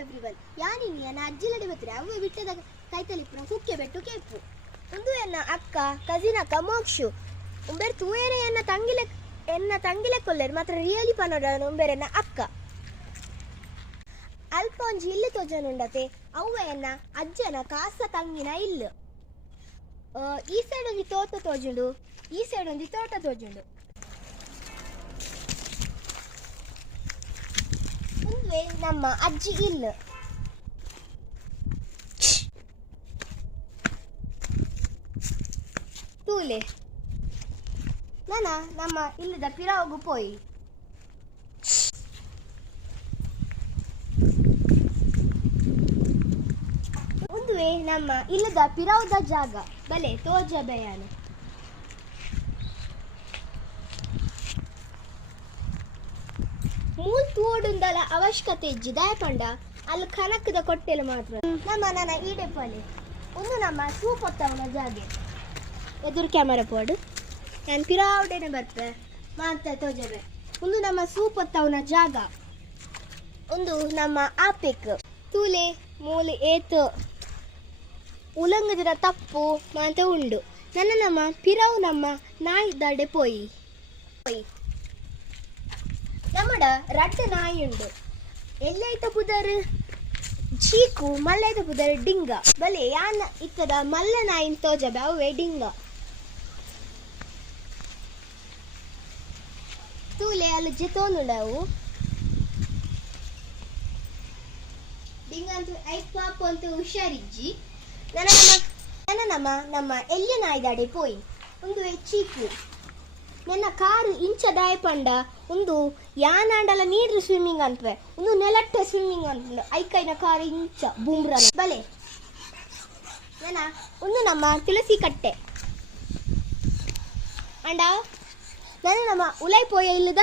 everyone ಯಾನಿನಿ ನನ್ನ ಅಜ್ಜಿಲಡಿ ಬತ್ರೆ ಅವ್ವೆ ಬಿಟ್ಟದ ಕೈತಲಿಪ್ಪುನ ಕುಕ್ಕೆ ಬೆಟ್ಟು ಕೇಪು ಒಂದು ಎನ್ನ ಅಕ್ಕ ಕಸಿನ್ ಅಕ್ಕ ಮೋಕ್ಷು ಉಂಬೇರು ತೂಯೇನೆ ಎನ್ನ ತಂಗಿಲೆ ಕೊಲ್ಲೇರು ಮಾತ್ರ ರಿಯಲಿ ಪನೋಡ ಉಂಬೇರು ಎನ್ನ ಅಕ್ಕ ಅಲ್ಪ ಒಂಜಿ ಇಲ್ಲು ತೋಜನುಂಡತೆ ಅವ್ವೆ ಎನ್ನ ಅಜ್ಜನ ಕಾಸ ತಂಗಿನ ಇಲ್ಲು ಈ ಸೈಡ್ ಒಂಜಿ ತೋಟ ತೋಜುಂಡು ಈ ಸೈಡ್ ಒಂಜಿ ತೋಟ ತೋಜುಂಡು ಮುಂದೆ ನಮ್ಮ ಅಜ್ಜಿ ಇಲ್ಲು ತೂಲೆ ನಮ್ಮ ಇಲ್ಲದ ಪಿರಾವುಗು ಪೋಯಿ ಒಂದುವೆ ನಮ್ಮ ಇಲ್ಲದ ಪಿರಾವುದ ಜಾಗ ಬಲೆ ತೋಜ ಬಯಾನ ಮೂಲ್ ತೂಡುಂದಲ ಅವಶ್ಯಕತೆ ಇಜ್ಜಿದಾಯ ಪಂಡ ಅಲ್ಲಿ ಕನಕದ ಕೊಟ್ಟೆಲು ಮಾತ್ರ ನಮ್ಮ ನನ್ನ ಈಡೆ ಪಲೆ ಒಂದು ನಮ್ಮ ಸೂಪತ್ತವನ ಜಾಗೆ ಎದುರು ಕ್ಯಾಮರಾ ಪೋಡು ನಾನು ಪಿರಾವುಡೇನೆ ಬರ್ತೆ ಮಾಡ್ತಾ ತೋಜಬೆ ಒಂದು ನಮ್ಮ ಸೂಪತ್ತವನ ಜಾಗ ಒಂದು ನಮ್ಮ ಆಪೆಕ್ ತೂಲೆ ಮೂಲೆ ಏತು ಉಲಂಗದಿರ ತಪ್ಪು ಮಾತ ಉಂಡು ನಮ್ಮ ಪಿರಾವು ನಮ್ಮ ನಾಯಿ ದಡೆ ಪೋಯಿ ನಮ್ಮಡ ರಡ್ಡ ನಾಯಿ ಉಂಡು ಎಲ್ಲೈತ ಪುದರ್ ಚೀಕು ಮಲ್ಲೈತ ಪುದರ್ ಡಿಂಗ ಬಲೆ ಯಾನ ಇತ್ತದ ಮಲ್ಲ ನಾಯಿನ ತೋಜಬೆ ಅವೇ ಡಿಂಗ ತೂಲೆ ಅಲ್ಲಿ ಜಿತೋನುಂಡವು ಡಿಂಗ ಅಂತೂ ಐದು ಪಾಪ ಅಂತೂ ಹುಷಾರಿಜ್ಜಿ ನಮ್ಮ ಎಲ್ಲಿ ನಾಯ್ದಾಡೆ ಪೋಯಿ ಒಂದು ಚೀಕು ನನ್ನ ಕಾರು ಇಂಚ ದಾಯ ಪಂಡ ಒಂದು ಯಾನಾಂಡಲ ನೀರು ಸ್ವಿಮ್ಮಿಂಗ್ ಅಂತವೆ ಒಂದು ನೆಲಟ್ಟ ಸ್ವಿಮ್ಮಿಂಗ್ ಅಂತ ಐಕೈನ ಕಾರು ಇಂಚ ಬುಮ್ರನ ಬಲೆ ಒಂದು ನಮ್ಮ ತುಳಸಿ ಕಟ್ಟೆ ಅಂಡ ನಮ್ಮ ಉಲೈ ಪೋಯ ಇಲ್ಲದ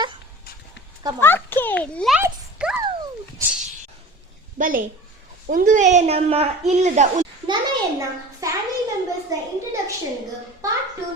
ಓಕೆ ಲೆಟ್ಸ್ ಗೋ ಬಲೆ ಒಂದುವೇ ನಮ್ಮ ಇಲ್ಲದ ನನ್ನ ಫ್ಯಾಮಿಲಿ ಮೆಂಬರ್ಸ್ ಇಂಟ್ರೊಡಕ್ಷನ್ ಪಾರ್ಟ್ 2